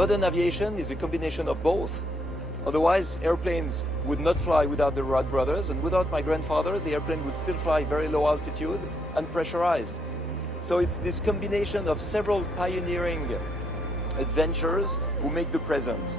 modern aviation is a combination of both. Otherwise, airplanes would not fly without the Wright brothers, and without my grandfather, the airplane would still fly very low altitude and pressurized. So it's this combination of several pioneering adventures who make the present.